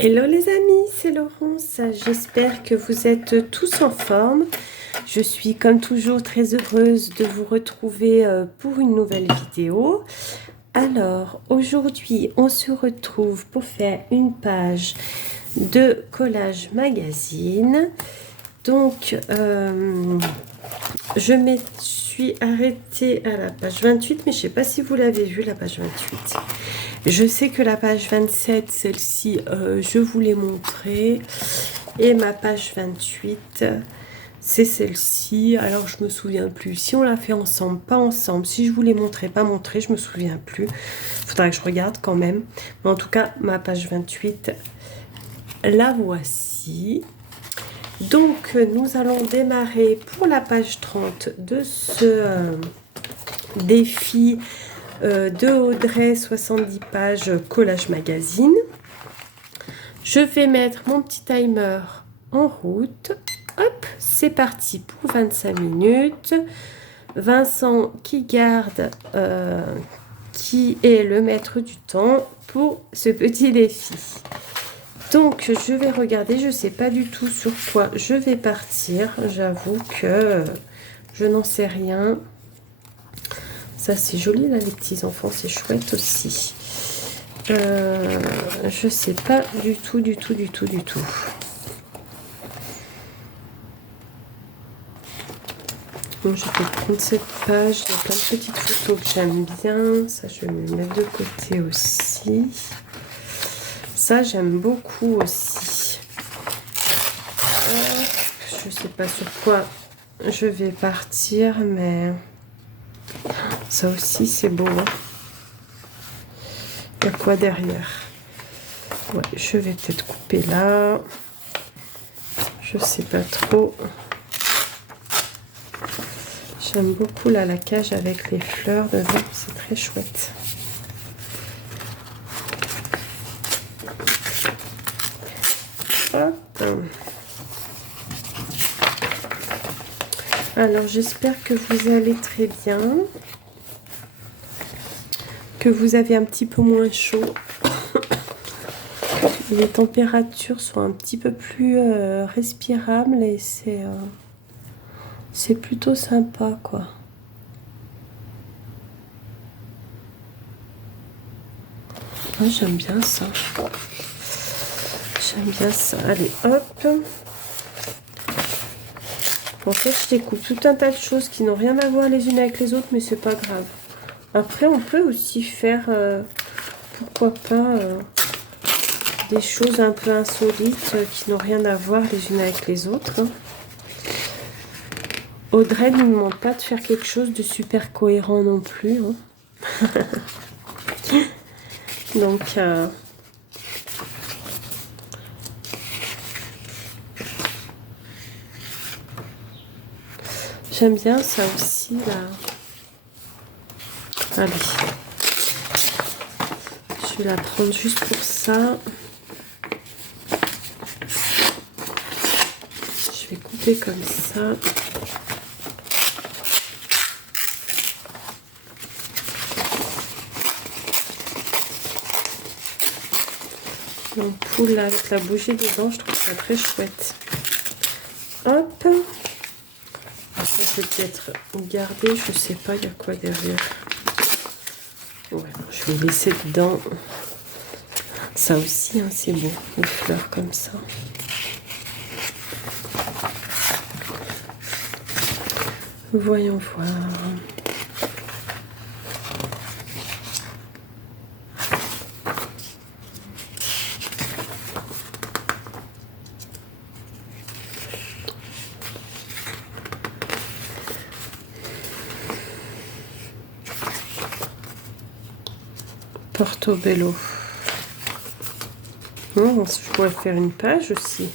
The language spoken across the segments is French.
Hello les amis, c'est Laurence. J'espère que vous êtes tous en forme. Je suis comme toujours très heureuse de vous retrouver pour une nouvelle vidéo. Alors aujourd'hui, on se retrouve pour faire une page de collage magazine. Donc, je me suis arrêtée à la page 28, mais je ne sais pas si vous l'avez vu, la page 28. Je sais que la page 27, celle-ci, je vous l'ai montrée. Et ma page 28, c'est celle-ci. Alors, je me souviens plus. Si on l'a fait ensemble, pas ensemble. Si je vous l'ai montré, pas montré, je me souviens plus. Il faudra que je regarde quand même. Mais en tout cas, ma page 28, la voici. Donc, nous allons démarrer pour la page 30 de ce défi de Audrey, 70 pages collage magazine. Je vais mettre mon petit timer en route. Hop, c'est parti pour 25 minutes. Vincent qui garde, qui est le maître du temps pour ce petit défi. Donc, je vais regarder, je ne sais pas du tout sur quoi je vais partir. J'avoue que je n'en sais rien. Ça, c'est joli, là, les petits enfants, c'est chouette aussi. Je ne sais pas du tout. Bon, je vais prendre cette page. Il y a plein de petites photos que j'aime bien. Ça, je vais me mettre de côté aussi. Ça, j'aime beaucoup aussi. Je sais pas sur quoi je vais partir, mais ça aussi, c'est beau. Hein. Il y a quoi derrière? Ouais, je vais peut-être couper là. Je sais pas trop. J'aime beaucoup là la cage avec les fleurs devant. C'est très chouette. Hop. Alors j'espère que vous allez très bien, que vous avez un petit peu moins chaud, les températures sont un petit peu plus respirables et c'est plutôt sympa quoi. Moi j'aime bien ça. J'aime bien ça. Allez hop. En fait, je découpe tout un tas de choses qui n'ont rien à voir les unes avec les autres, mais c'est pas grave. Après, on peut aussi faire, pourquoi pas, des choses un peu insolites qui n'ont rien à voir les unes avec les autres. Hein. Audrey ne nous demande pas de faire quelque chose de super cohérent non plus. Hein. Donc... j'aime bien ça aussi, là. Allez. Je vais la prendre juste pour ça. Je vais couper comme ça. L'ampoule là avec la bougie dedans, je trouve ça très chouette. Hop. Je vais peut-être garder, je sais pas, il y a quoi derrière. Ouais, je vais laisser dedans. Ça aussi, hein, c'est beau, les fleurs comme ça. Voyons voir. Portobello. Je pourrais faire une page aussi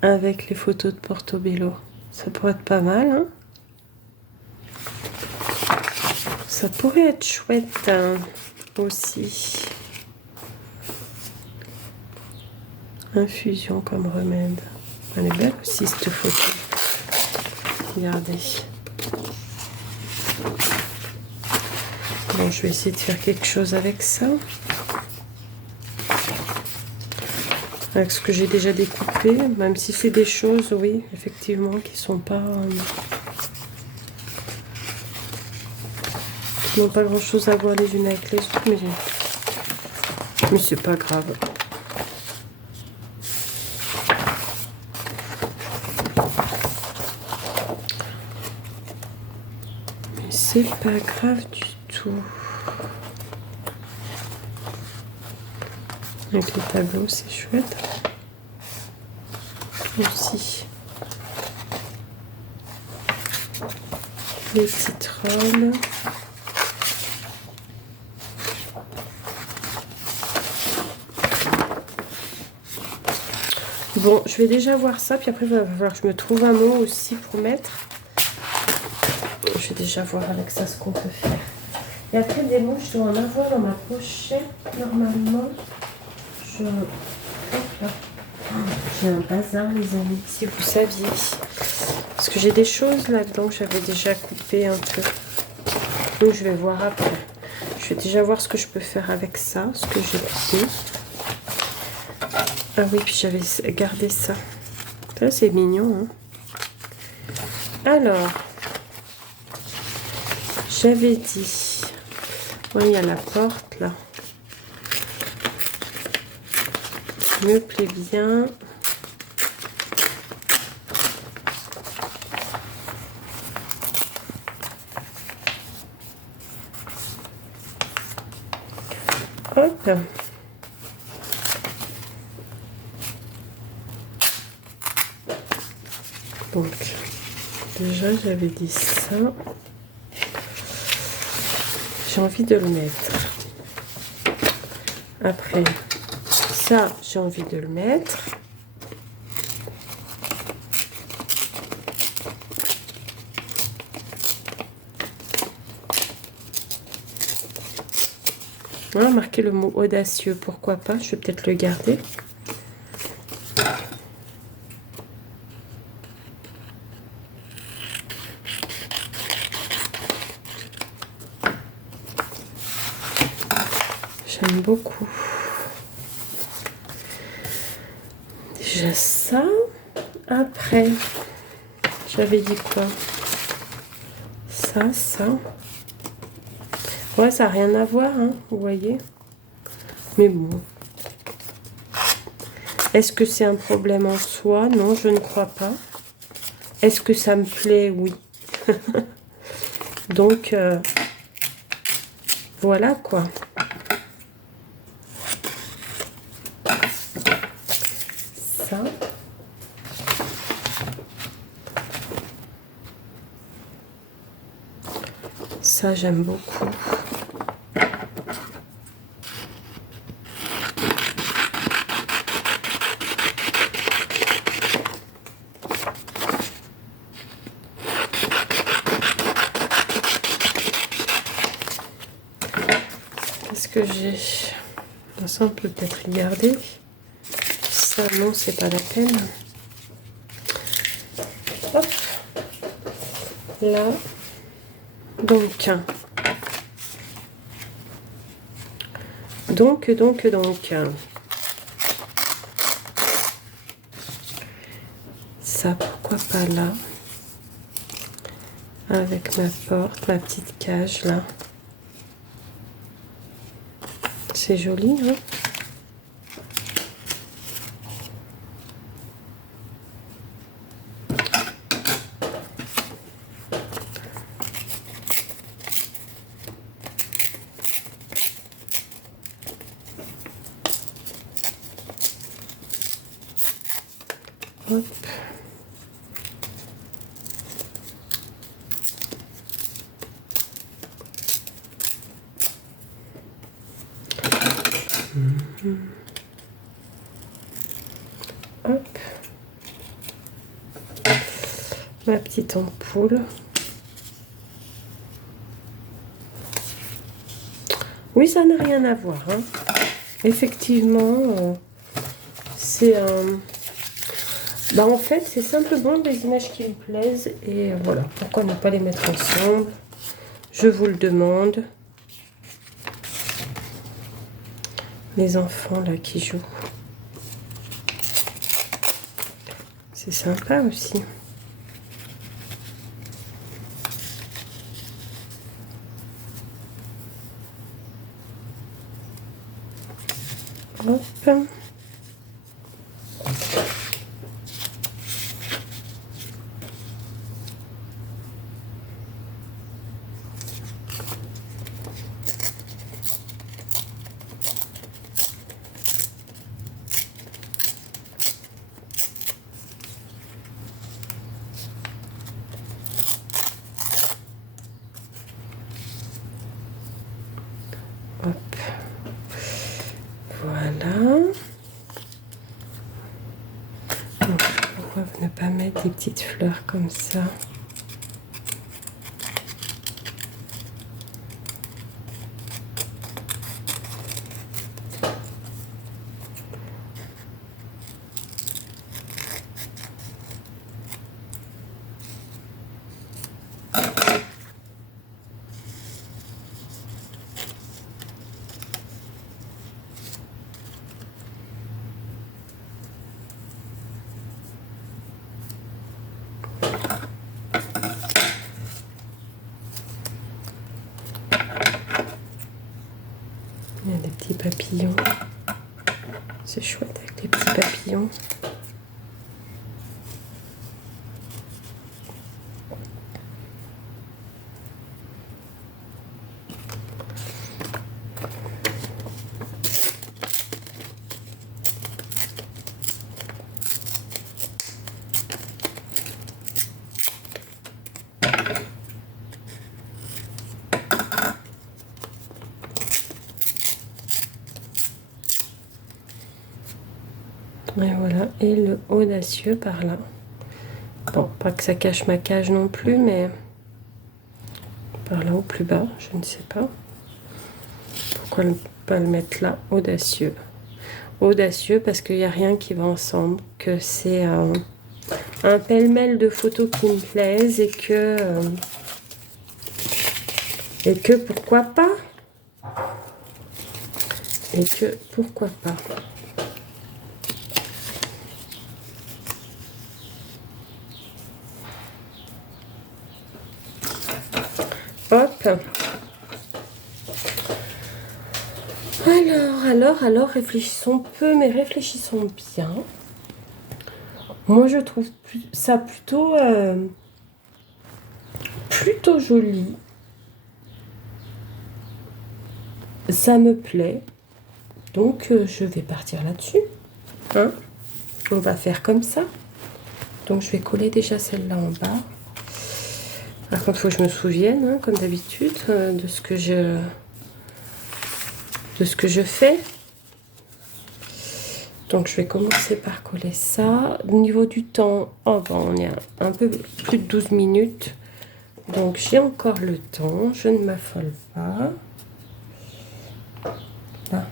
avec les photos de Portobello. Ça pourrait être pas mal. Hein, ça pourrait être chouette hein, aussi. Infusion comme remède. Elle est belle aussi cette photo. Regardez. Bon, je vais essayer de faire quelque chose avec ça. avec ce que j'ai déjà découpé, même si c'est des choses, oui, effectivement, qui sont pas... qui n'ont pas grand chose à voir les unes avec les autres, mais c'est pas grave. Mais c'est pas grave du tout. Avec les tableaux, c'est chouette. Aussi. Les petites robes. Bon, je vais déjà voir ça, puis après il va falloir que je me trouve un mot aussi pour mettre. Je vais déjà voir avec ça ce qu'on peut faire. Et après des mots, je dois en avoir dans ma pochette. Normalement, hop là. J'ai un bazar, les amis, si vous saviez. Parce que j'ai des choses là-dedans que j'avais déjà coupées un peu. Donc je vais voir après. Je vais déjà voir ce que je peux faire avec ça, ce que j'ai coupé. Ah oui, puis j'avais gardé ça. Ça, c'est mignon, hein. Alors, j'avais dit... Bon, il y a la porte, là. Ça me plaît bien. Hop. Donc, déjà, j'avais dit ça. J'ai envie de le mettre. Après, ça, j'ai envie de le mettre. Voilà, marquer le mot audacieux, pourquoi pas, je vais peut-être le garder. J'aime beaucoup. Déjà ça. Après, j'avais dit quoi? Ça. Ouais, ça n'a rien à voir, hein, vous voyez. Mais bon. Est-ce que c'est un problème en soi? Non, je ne crois pas. Est-ce que ça me plaît? Oui. Donc, voilà quoi. Ça. Ça, j'aime beaucoup. Qu'est-ce que j'ai? Ça, on peut peut-être y garder. Ça, non, c'est pas la peine. Hop. Là. Donc. Ça, pourquoi pas là? Avec ma porte, ma petite cage là. C'est joli, hein? Hop. Hop. Ma petite ampoule. Oui, ça n'a rien à voir, hein. Effectivement, c'est un... Bah, en fait, c'est simplement des images qui me plaisent. Et voilà, pourquoi ne pas les mettre ensemble? Je vous le demande. Les enfants, là, qui jouent. C'est sympa aussi. Hop. Hop. Voilà. Donc, pourquoi ne pas mettre des petites fleurs comme ça? Il y a des petits papillons. C'est chouette avec les petits papillons. Et voilà, et le audacieux par là. Bon, pas que ça cache ma cage non plus, mais par là ou plus bas, je ne sais pas. Pourquoi ne pas le mettre là, audacieux? Audacieux parce qu'il n'y a rien qui va ensemble, que c'est un pêle-mêle de photos qui me plaisent et que pourquoi pas? Et que pourquoi pas? Hop. Alors, réfléchissons peu, mais réfléchissons bien. Moi, je trouve ça plutôt joli. Ça me plaît. Donc, je vais partir là-dessus. Hein? On va faire comme ça. Donc, je vais coller déjà celle-là en bas. Par contre, il faut que je me souvienne, hein, comme d'habitude, de ce que je fais. Donc, je vais commencer par coller ça. Au niveau du temps, oh, bon, on est à un peu plus de 12 minutes. Donc, j'ai encore le temps. Je ne m'affole pas. Là.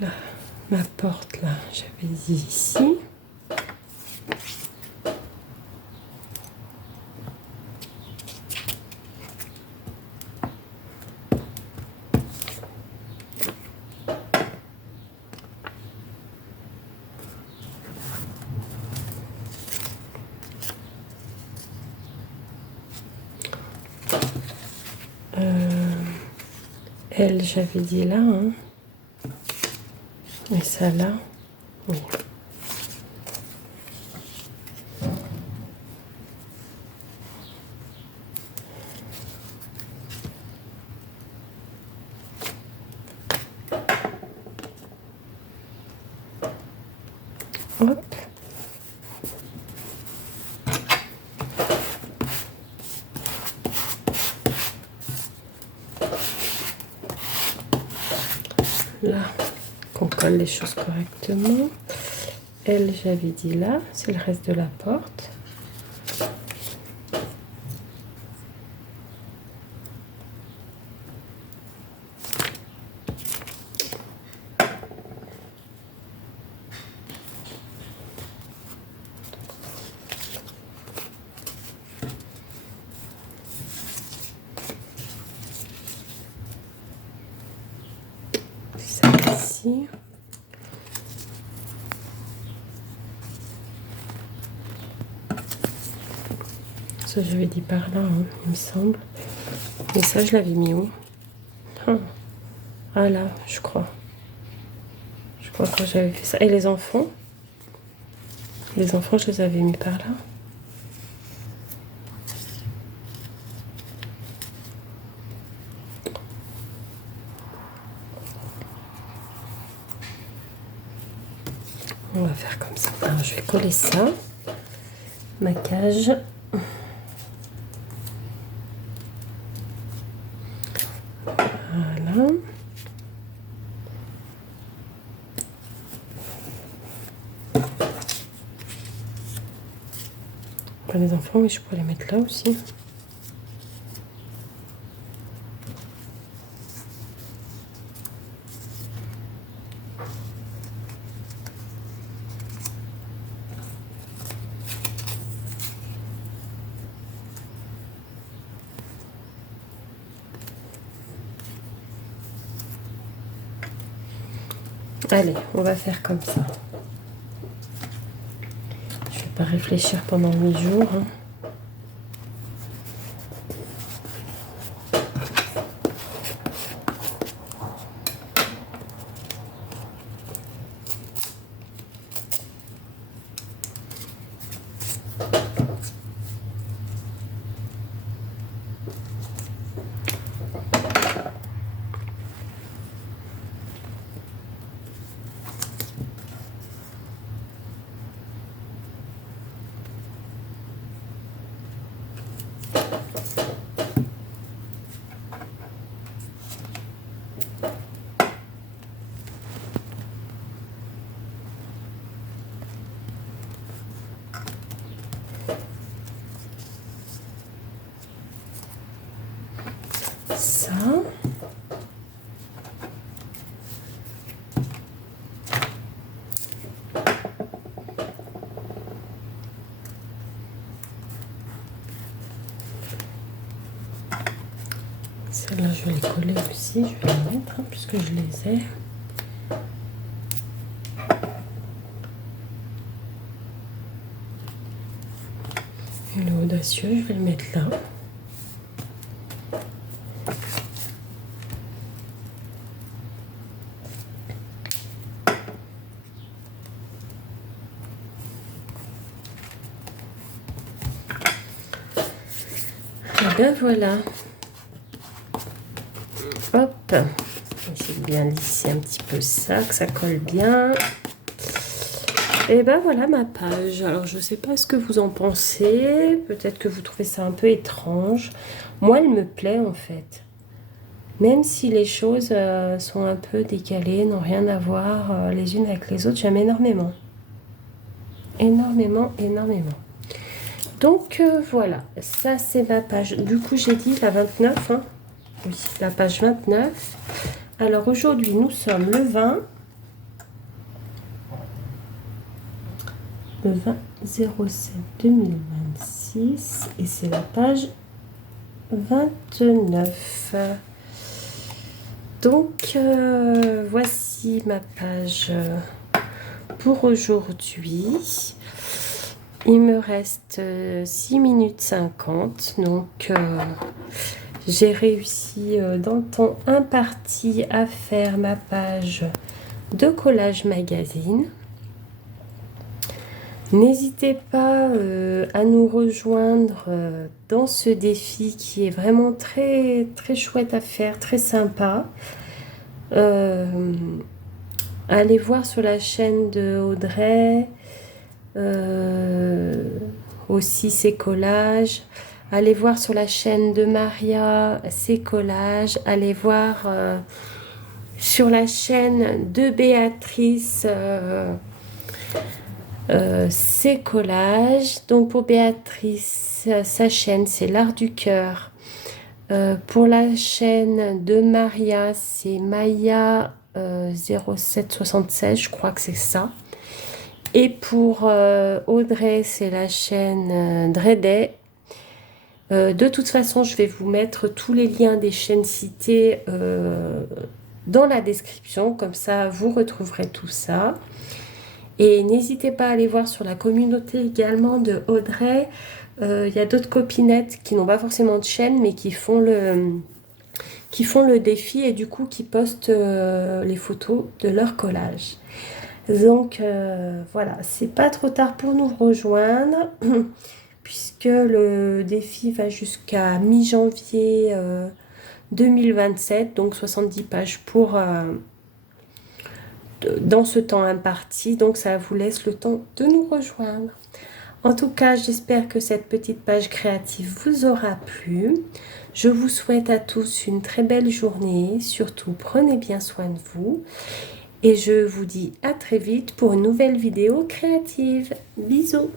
Là, ma porte, là, j'avais dit ici. Elle, j'avais dit là, hein. Et ça là, oui. Hop. Là, qu'on colle les choses correctement. Elle, j'avais dit là, c'est le reste de la porte. Ça ici. Ça, j'avais dit par là, hein, il me semble. Et ça, je l'avais mis où? Ah là, je crois. Je crois que j'avais fait ça. Et les enfants? Les enfants, je les avais mis par là. On va faire comme ça. Alors, je vais coller ça. Ma cage. Voilà. Les enfants, oui, je pourrais les mettre là aussi. Allez, on va faire comme ça. Je vais pas réfléchir pendant 8 jours. Hein. Ça. Celle-là, je vais les coller aussi. Je vais les mettre, hein, puisque je les ai. Et le audacieux, je vais le mettre là. Et bien voilà. Hop. J'ai bien lissé un petit peu ça, que ça colle bien. Et ben voilà ma page. Alors je sais pas ce que vous en pensez. Peut-être que vous trouvez ça un peu étrange. Moi, elle me plaît en fait. Même si les choses sont un peu décalées, n'ont rien à voir les unes avec les autres, j'aime énormément. Énormément, énormément. Donc voilà, ça c'est ma page. Du coup, j'ai dit la 29. Hein. Oui, la page 29. Alors aujourd'hui, nous sommes le 20. Le 20/07/2026 et c'est la page 29. Donc voici ma page pour aujourd'hui. Il me reste 6 minutes 50, donc j'ai réussi dans le temps imparti à faire ma page de collage magazine. N'hésitez pas à nous rejoindre dans ce défi qui est vraiment très très chouette à faire, très sympa. Allez voir sur la chaîne de Audrey aussi ses collages. Allez voir sur la chaîne de Maria ses collages. Allez voir sur la chaîne de Béatrice ses collages. Donc pour Béatrice, sa chaîne c'est l'art du cœur. Pour la chaîne de Maria, c'est Maya 0776, je crois que c'est ça. Et pour Audrey, c'est la chaîne Dreday. De toute façon, je vais vous mettre tous les liens des chaînes citées dans la description. Comme ça, vous retrouverez tout ça. Et n'hésitez pas à aller voir sur la communauté également de Audrey. Il y a d'autres copinettes qui n'ont pas forcément de chaîne, mais qui font le défi et du coup qui postent les photos de leur collage. Donc voilà, c'est pas trop tard pour nous rejoindre puisque le défi va jusqu'à mi-janvier 2027, donc 70 pages pour dans ce temps imparti, donc ça vous laisse le temps de nous rejoindre. En tout cas, j'espère que cette petite page créative vous aura plu. Je vous souhaite à tous une très belle journée. Surtout, prenez bien soin de vous. Et je vous dis à très vite pour une nouvelle vidéo créative. Bisous!